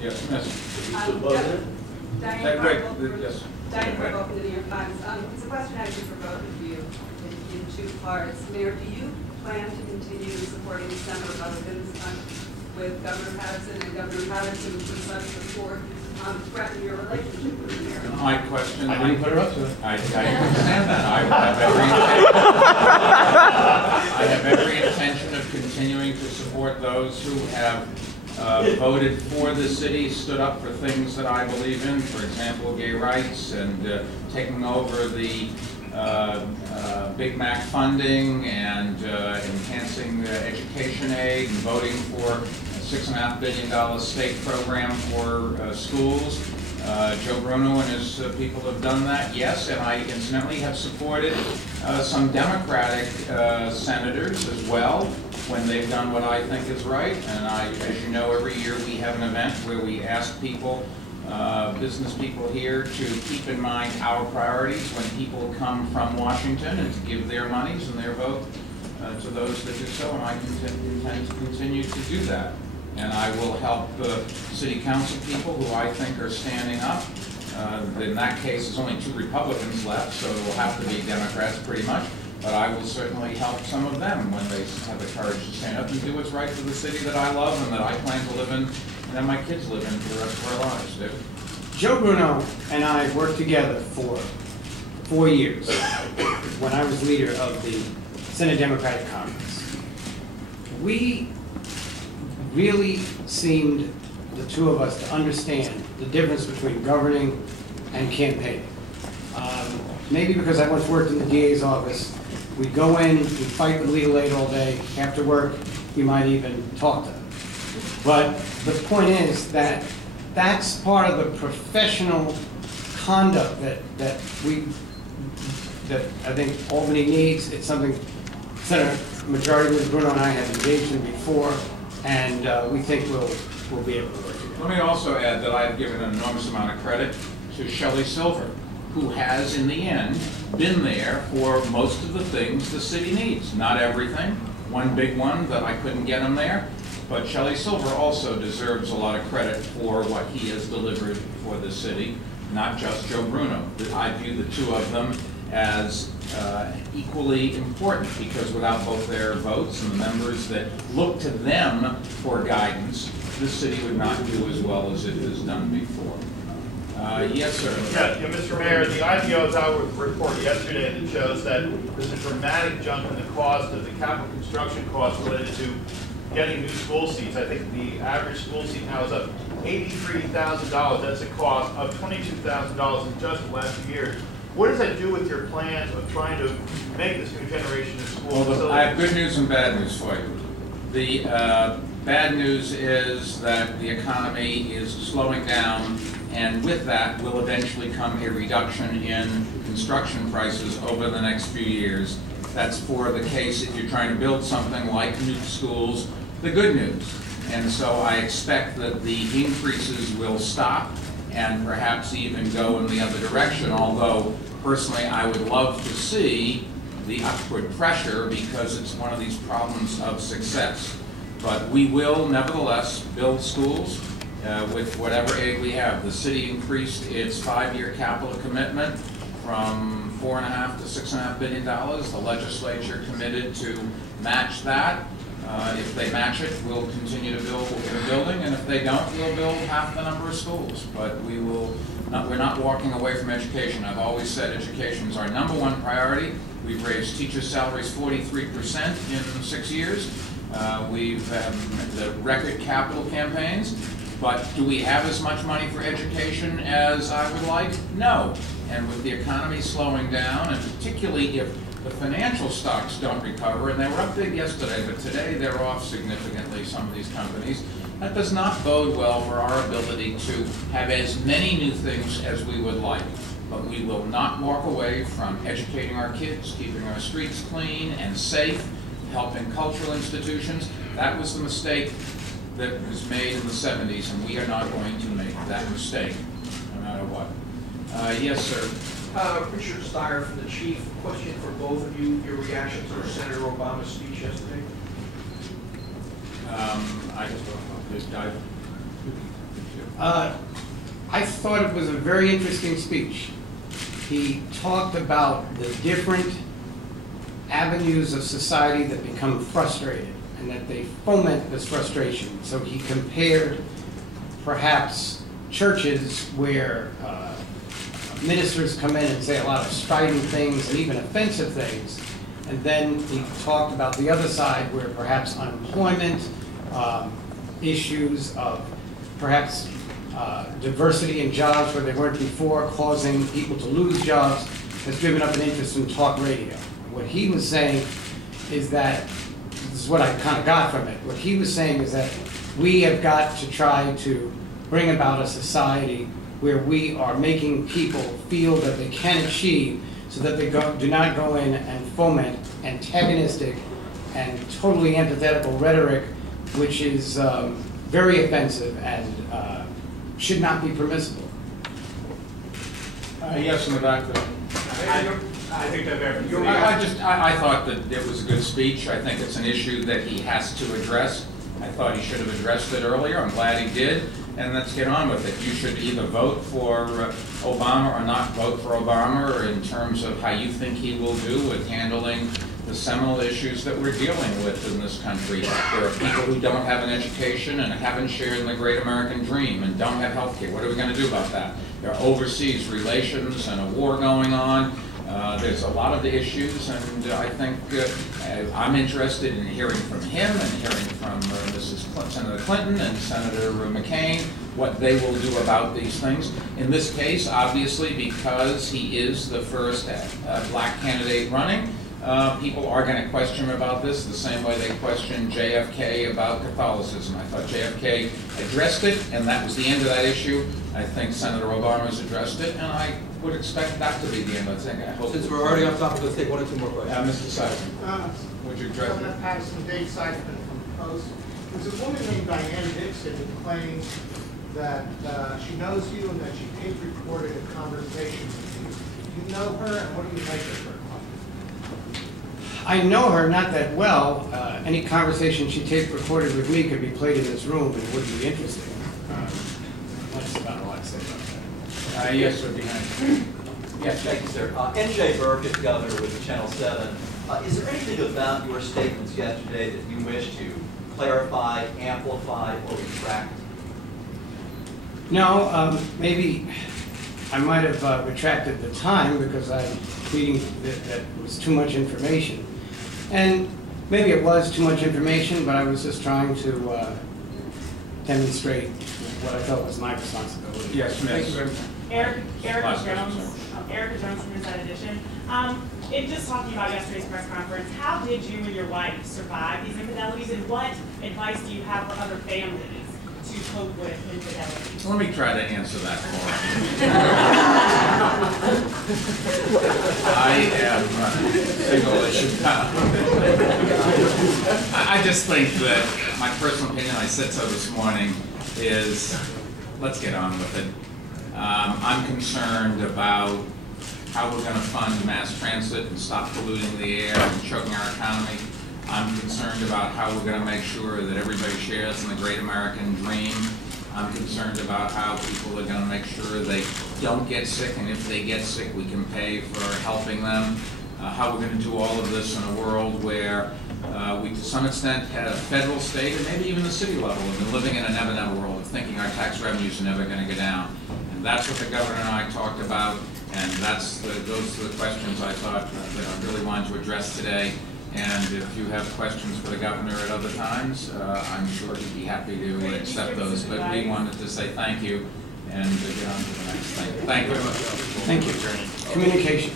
Yes, yes. Diane Great. Carville, Yes. Diane Carville from the New York Times. It's a question actually for both of you in two parts. Mayor, do you plan to continue supporting Senate Republicans with Governor Paterson and Governor Paterson for such support threaten your relationship with the mayor? My question. I didn't put her up to it. I understand that. I have every intention of continuing to support those who have voted for the city, stood up for things that I believe in, for example, gay rights and taking over the Big Mac funding and enhancing education aid and voting for a $6.5 billion state program for schools. Joe Bruno and his people have done that, yes, and I incidentally have supported some Democratic senators as well when they've done what I think is right. And as you know, every year we have an event where we ask people, business people here, to keep in mind our priorities when people come from Washington and to give their monies and their vote to those that do so, and I intend to continue to do that. And I will help city council people who I think are standing up. In that case, there's only 2 Republicans left, so it will have to be Democrats pretty much. But I will certainly help some of them when they have the courage to stand up and do what's right for the city that I love and that I plan to live in, and that my kids live in for the rest of our lives, David. Joe Bruno and I worked together for 4 years when I was leader of the Senate Democratic Conference. We really seemed, the two of us, to understand the difference between governing and campaigning. Maybe because I once worked in the DA's office, we'd go in, we'd fight with legal aid all day. After work, we might even talk to them. But the point is that that's part of the professional conduct that I think Albany needs. It's something Senator Majority Leader Bruno and I have engaged in before, and we think we'll be able to work together. Let me also add that I've given an enormous amount of credit to Shelley Silver, who has, in the end, been there for most of the things the city needs. Not everything. One big one that I couldn't get him there. But Shelley Silver also deserves a lot of credit for what he has delivered for the city, not just Joe Bruno. I view the two of them as equally important, because without both their votes and the members that look to them for guidance, the city would not do as well as it has done before. Yes, sir. Yeah, Mr. Mayor, the IBO's out with a report yesterday that shows that there's a dramatic jump in the cost of the capital construction costs related to getting new school seats. I think the average school seat now is up $83,000. That's a cost of $22,000 in just the last few years. What does that do with your plans of trying to make this new generation of school facilities? I have good news and bad news for you. The bad news is that the economy is slowing down, and with that will eventually come a reduction in construction prices over the next few years. That's for the case if you're trying to build something like new schools, the good news. And so I expect that the increases will stop and perhaps even go in the other direction, although personally I would love to see the upward pressure, because it's one of these problems of success. But we will nevertheless build schools with whatever aid we have. The city increased its 5-year capital commitment from $4.5 to $6.5 billion. The legislature committed to match that. If they match it, we'll continue to build what we're building, and if they don't, we'll build half the number of schools. But we will not, we're not walking away from education. I've always said education is our #1 priority. We've raised teacher salaries 43% in 6 years. We've had the record capital campaigns. But do we have as much money for education as I would like? No. And with the economy slowing down, and particularly if the financial stocks don't recover, and they were up big yesterday, but today they're off significantly, some of these companies, that does not bode well for our ability to have as many new things as we would like. But we will not walk away from educating our kids, keeping our streets clean and safe, helping cultural institutions. That was the mistake that was made in the 70s, and we are not going to make that mistake, no matter what. Yes, sir. Richard Steyer from the Chief. Question for both of you. Your reaction to Senator Obama's speech yesterday? I thought it was a very interesting speech. He talked about the different avenues of society that become frustrated and that they foment this frustration. So he compared perhaps churches where ministers come in and say a lot of strident things and even offensive things. And then he talked about the other side where perhaps unemployment, issues of perhaps diversity in jobs where they weren't before, causing people to lose jobs, has driven up an interest in talk radio. What he was saying is that, this is what I kind of got from it, what he was saying is that we have got to try to bring about a society where we are making people feel that they can achieve so that they do not go in and foment antagonistic and totally antithetical rhetoric, which is very offensive and should not be permissible. Yes, in the back there. I think that everything. I thought that it was a good speech. I think it's an issue that he has to address. I thought he should have addressed it earlier. I'm glad he did. And let's get on with it. You should either vote for Obama or not vote for Obama, or in terms of how you think he will do with handling the seminal issues that we're dealing with in this country. There are people who don't have an education and haven't shared in the great American dream and don't have health care. What are we going to do about that? There are overseas relations and a war going on. There's a lot of the issues, and I think I'm interested in hearing from him and hearing from Senator Clinton and Senator McCain what they will do about these things. In this case, obviously, because he is the first black candidate running, people are going to question him about this the same way they questioned JFK about Catholicism. I thought JFK addressed it, and that was the end of that issue. I think Senator Obama's addressed it, and I would expect that to be the end of the thing. I hope. Since we're already off topic, let's take one or two more questions. Mr. Seidman, would you address Governor it? Paterson, Dave Seidman from the Post. There's a woman named Diane Dixon who claims that she knows you and that she tape recorded a conversation with you. Do you know her, and what do you make of her? I know her not that well. Any conversation she tape recorded with me could be played in this room and it wouldn't be interesting. That's about all I'd say about that. Yes, sir, behind you. Yes, thank you, sir. NJ Burke is governor with Channel 7. Is there anything about your statements yesterday that you wish to clarify, amplify, or retract? No, maybe I might have retracted the time because I'm reading that was too much information. And maybe it was too much information, but I was just trying to demonstrate what I felt was my responsibility. Yes, Thank Miss. you very much. Erica Jones from Inside Edition. In just talking about yesterday's press conference, how did you and your wife survive these infidelities, and what advice do you have for other families to cope with infidelity? Let me try to answer that for you. I am single as you know. I just think that my personal opinion, I said so this morning, is let's get on with it. I'm concerned about how we're going to fund mass transit and stop polluting the air and choking our economy. I'm concerned about how we're going to make sure that everybody shares in the great American dream. I'm concerned about how people are going to make sure they don't get sick, and if they get sick, we can pay for helping them. How we're going to do all of this in a world where we, to some extent, at a federal, state, and maybe even the city level, have been living in a never-never world of thinking our tax revenues are never going to go down. And that's what the governor and I talked about, and those are the questions I thought that I really wanted to address today. And if you have questions for the governor at other times, I'm sure he'd be happy to accept those. But we wanted to say thank you and get on to the next thing. Thank you very much. Thank you. Communication.